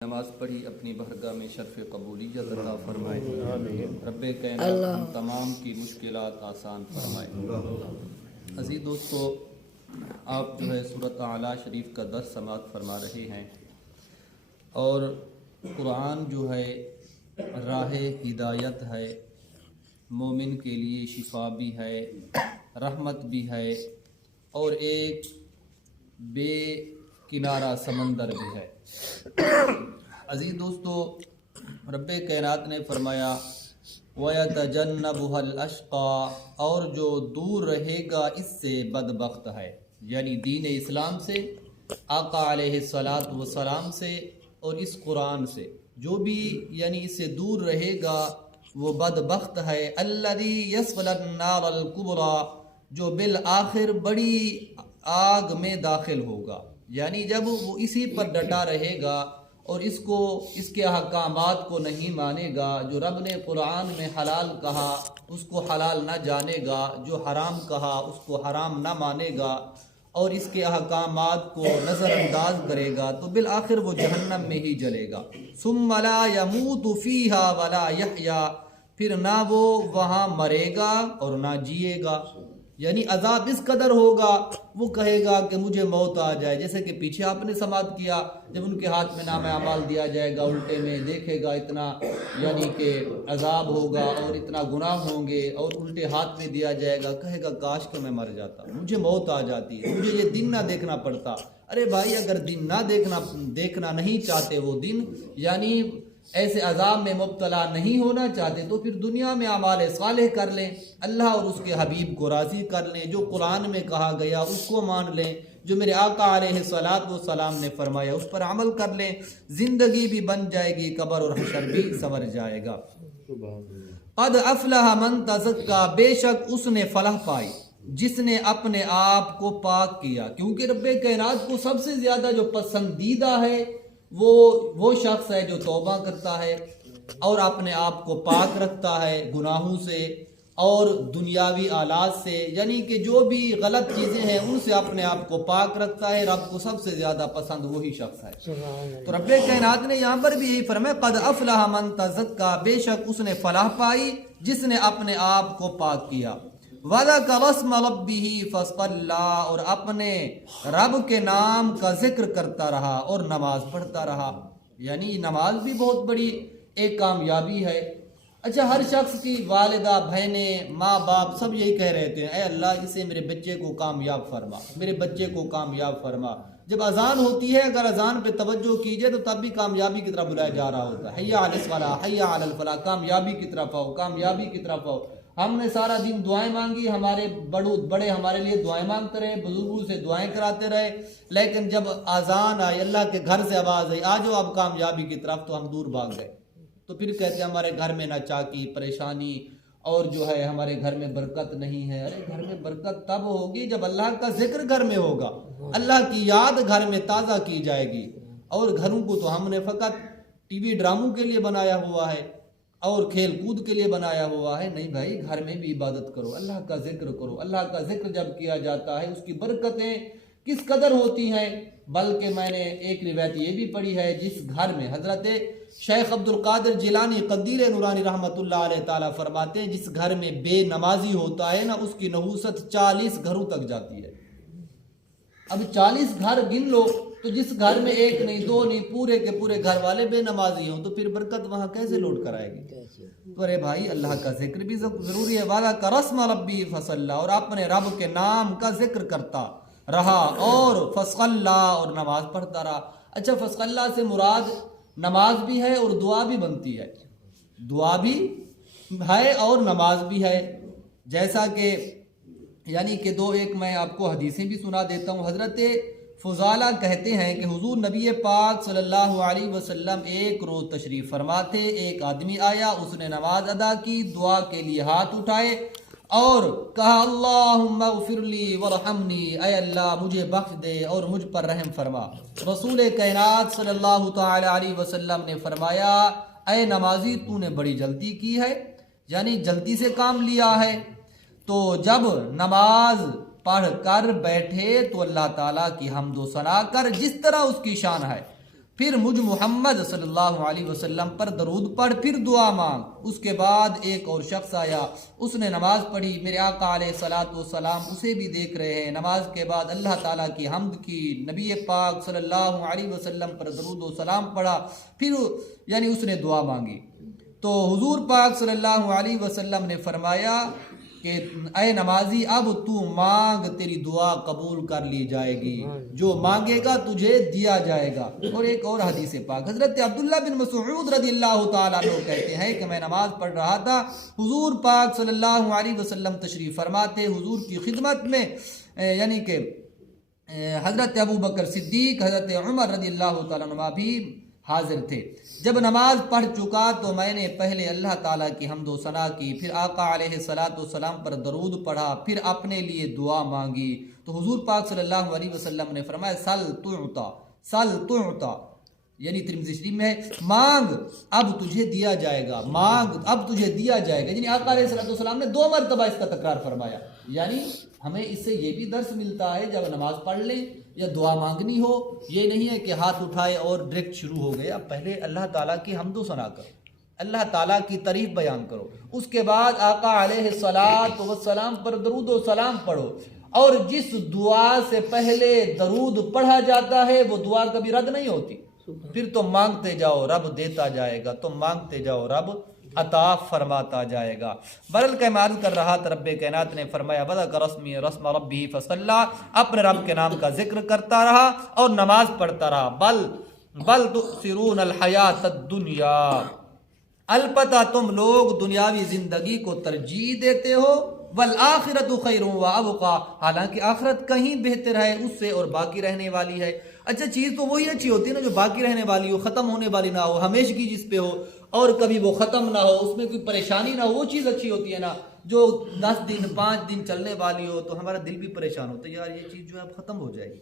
نماز پڑھی اپنی بارگاہ میں شرف قبولیت عطا فرمائے۔ رب کائنات ہم تمام کی مشکلات آسان فرمائے۔ عزیز دوستو، آپ جو ہے سورۃ اعلیٰ شریف کا درس سماعت فرما رہے ہیں، اور قرآن جو ہے راہ ہدایت ہے، مومن کے لیے شفا بھی ہے، رحمت بھی ہے، اور ایک بے کنارہ سمندر بھی ہے۔ عزیز دوستو، رب کائنات نے فرمایا وَيَتَجَنَّبُهَا الْأَشْقَى، اور جو دور رہے گا اس سے بدبخت ہے، یعنی دین اسلام سے، آقا علیہ السلام سے، اور اس قرآن سے جو بھی یعنی اس سے دور رہے گا وہ بدبخت ہے۔ الَّذِي يَصْلَى النَّارَ الْكُبْرَى، جو بالآخر بڑی آگ میں داخل ہوگا، یعنی جب وہ اسی پر ڈٹا رہے گا اور اس کے احکامات کو نہیں مانے گا، جو رب نے قرآن میں حلال کہا اس کو حلال نہ جانے گا، جو حرام کہا اس کو حرام نہ مانے گا، اور اس کے احکامات کو نظر انداز کرے گا، تو بالآخر وہ جہنم میں ہی جلے گا۔ ثم لا يموت فيها ولا يحيا، پھر نہ وہ وہاں مرے گا اور نہ جیے گا، یعنی عذاب اس قدر ہوگا وہ کہے گا کہ مجھے موت آ جائے، جیسے کہ پیچھے آپ نے سماعت کیا جب ان کے ہاتھ میں نامہ اعمال دیا جائے گا، الٹے میں دیکھے گا اتنا یعنی کہ عذاب ہوگا اور اتنا گناہ ہوں گے، اور الٹے ہاتھ میں دیا جائے گا، کہے گا کاش کہ میں مر جاتا، مجھے موت آ جاتی، مجھے یہ دن نہ دیکھنا پڑتا۔ ارے بھائی، اگر دن نہ دیکھنا نہیں چاہتے، وہ دن یعنی ایسے عذاب میں مبتلا نہیں ہونا چاہتے، تو پھر دنیا میں اعمال صالح کر لیں، اللہ اور اس کے حبیب کو راضی کر لیں، جو قرآن میں کہا گیا اس کو مان لیں، جو میرے آقا علیہ السلام نے فرمایا اس پر عمل کر لیں، زندگی بھی بن جائے گی، قبر اور حشر بھی سنور جائے گا۔ قد افلح من تزکا، بے شک اس نے فلاح پائی جس نے اپنے آپ کو پاک کیا، کیونکہ رب کائنات کو سب سے زیادہ جو پسندیدہ ہے وہ شخص ہے جو توبہ کرتا ہے اور اپنے آپ کو پاک رکھتا ہے گناہوں سے اور دنیاوی آلات سے، یعنی کہ جو بھی غلط چیزیں ہیں ان سے اپنے آپ کو پاک رکھتا ہے، رب کو سب سے زیادہ پسند وہی شخص ہے۔ تو رب کائنات نے یہاں پر بھی یہی فرمایا قد افلح من تزکا، بے شک اس نے فلاح پائی جس نے اپنے آپ کو پاک کیا۔ وَذَكَرَ اسْمَ رَبِّهِ فَصَلَّى، اور اپنے رب کے نام کا ذکر کرتا رہا اور نماز پڑھتا رہا، یعنی نماز بھی بہت بڑی ایک کامیابی ہے۔ اچھا، ہر شخص کی والدہ، بہنیں، ماں باپ سب یہی کہہ رہے تھے اے اللہ اسے میرے بچے کو کامیاب فرما، میرے بچے کو کامیاب فرما۔ جب اذان ہوتی ہے اگر اذان پہ توجہ کیجئے تو تب بھی کامیابی کی طرف بلایا جا رہا ہوتا ہے، حی علی الصلاۃ، حی علی الفلاح، کامیابی کی طرف آؤ، کامیابی کی طرف آؤ۔ ہم نے سارا دن دعائیں مانگی، ہمارے بڑے ہمارے لیے دعائیں مانگتے رہے، بزرگوں سے دعائیں کراتے رہے، لیکن جب اذان آئی، اللہ کے گھر سے آواز آئی آجو اب کامیابی کی طرف، تو ہم دور بھاگ گئے۔ تو پھر کہتے ہیں ہمارے گھر میں نہ چاکی، پریشانی، اور جو ہے ہمارے گھر میں برکت نہیں ہے۔ ارے گھر میں برکت تب ہوگی جب اللہ کا ذکر گھر میں ہوگا، اللہ کی یاد گھر میں تازہ کی جائے گی، اور گھروں کو تو ہم نے فقط ٹی وی ڈراموں کے لیے بنایا ہوا ہے اور کھیل کود کے لیے بنایا ہوا ہے۔ نہیں بھائی، گھر میں بھی عبادت کرو، اللہ کا ذکر کرو۔ اللہ کا ذکر جب کیا جاتا ہے اس کی برکتیں کس قدر ہوتی ہیں، بلکہ میں نے ایک روایت یہ بھی پڑھی ہے جس گھر میں حضرت شیخ عبد القادر جیلانی قدیر نورانی رحمۃ اللہ علیہ تعالیٰ فرماتے ہیں جس گھر میں بے نمازی ہوتا ہے نا، اس کی نحوست 40 گھروں تک جاتی ہے۔ اب 40 گھر گن لو تو جس گھر میں ایک نہیں، دو نہیں، پورے کے پورے گھر والے بے نمازی ہوں تو پھر برکت وہاں کیسے لوٹ کر آئے گی؟ تو ارے بھائی، اللہ کا ذکر بھی ضروری ہے۔ وَذَكَرَ اسْمَ رَبِّهِ فَصَلَّى، اور اپنے رب کے نام کا ذکر کرتا رہا اور فصلى، اور نماز پڑھتا رہا۔ اچھا، فصلى سے مراد نماز بھی ہے اور دعا بھی بنتی ہے، دعا بھی ہے اور نماز بھی ہے، جیسا کہ یعنی کہ ایک میں آپ کو حدیثیں بھی سنا دیتا ہوں۔ حضرت فضالہ کہتے ہیں کہ حضور نبی پاک صلی اللہ علیہ وسلم ایک روز تشریف فرما تھے، ایک آدمی آیا، اس نے نماز ادا کی، دعا کے لیے ہاتھ اٹھائے اور کہا اللہم اغفر لی ورحمنی، اے اللہ مجھے بخش دے اور مجھ پر رحم فرما۔ رسول کائنات صلی اللہ تعالی علیہ وسلم نے فرمایا اے نمازی، تو نے بڑی جلدی کی ہے، یعنی جلدی سے کام لیا ہے۔ تو جب نماز پڑھ کر بیٹھے تو اللہ تعالیٰ کی حمد و ثنا کر جس طرح اس کی شان ہے، پھر مجھ محمد صلی اللہ علیہ وسلم پر درود پڑھ، پھر دعا مانگ۔ اس کے بعد ایک اور شخص آیا، اس نے نماز پڑھی، میرے آقا علیہ الصلوۃ والسلام اسے بھی دیکھ رہے ہیں، نماز کے بعد اللہ تعالیٰ کی حمد کی، نبی پاک صلی اللہ علیہ وسلم پر درود و سلام پڑھا، پھر یعنی اس نے دعا مانگی۔ تو حضور پاک صلی اللہ علیہ وسلم نے فرمایا کہ اے نمازی اب تو مانگ، تیری دعا قبول کر لی جائے گی، جو مانگے گا تجھے دیا جائے گا۔ اور ایک اور حدیث پاک، حضرت عبداللہ بن مسعود رضی اللہ تعالیٰ عنہ کہتے ہیں کہ میں نماز پڑھ رہا تھا، حضور پاک صلی اللہ علیہ وسلم تشریف فرماتے، حضور کی خدمت میں یعنی کہ حضرت ابو بکر صدیق، حضرت عمر رضی اللہ تعالیٰ عنہ بھی حاضر تھے۔ جب نماز پڑھ چکا تو میں نے پہلے اللہ تعالیٰ کی حمد و ثنا کی، پھر آقا علیہ الصلوۃ والسلام پر درود پڑھا، پھر اپنے لیے دعا مانگی۔ تو حضور پاک صلی اللہ علیہ وسلم نے فرمایا سل تعطا، سل تعطا، یعنی ترمذی شریف میں ہے مانگ اب تجھے دیا جائے گا، مانگ اب تجھے دیا جائے گا، یعنی آقا علیہ الصلوۃ والسلام نے 2 مرتبہ اس کا تکرار فرمایا۔ یعنی ہمیں اس سے یہ بھی درس ملتا ہے جب نماز پڑھ لیں یا دعا مانگنی ہو، یہ نہیں ہے کہ ہاتھ اٹھائے اور ڈائریکٹ شروع ہو گئے، اب پہلے اللہ تعالیٰ کی حمد و ثنا کرو، اللہ تعالیٰ کی تعریف بیان کرو، اس کے بعد آقا علیہ الصلوۃ والسلام پر درود و سلام پڑھو، اور جس دعا سے پہلے درود پڑھا جاتا ہے وہ دعا کبھی رد نہیں ہوتی، پھر تم مانگتے جاؤ رب دیتا جائے گا، تم مانگتے جاؤ رب عطا فرماتا جائے گا۔ برل کا عرض کر رہا تھا، رب کائنات نے فرمایا وَذَكَرَ رسم ربی فصلی، اپنے رب کے نام کا ذکر کرتا رہا اور نماز پڑھتا رہا۔ بل تؤثرون الحیات الدنیا، البتہ تم لوگ دنیاوی زندگی کو ترجیح دیتے ہو، والآخرۃ خیر وابقی، حالانکہ آخرت کہیں بہتر ہے اس سے اور باقی رہنے والی ہے۔ اچھا چیز تو وہی اچھی ہوتی ہے نا جو باقی رہنے والی ہو، ختم ہونے والی نہ ہو، ہمیشگی جس پہ ہو اور کبھی وہ ختم نہ ہو، اس میں کوئی پریشانی نہ ہو، وہ چیز اچھی ہوتی ہے نا۔ جو 10 دن 5 دن چلنے والی ہو تو ہمارا دل بھی پریشان ہوتا ہے، یار یہ چیز جو ہے اب ختم ہو جائے گی۔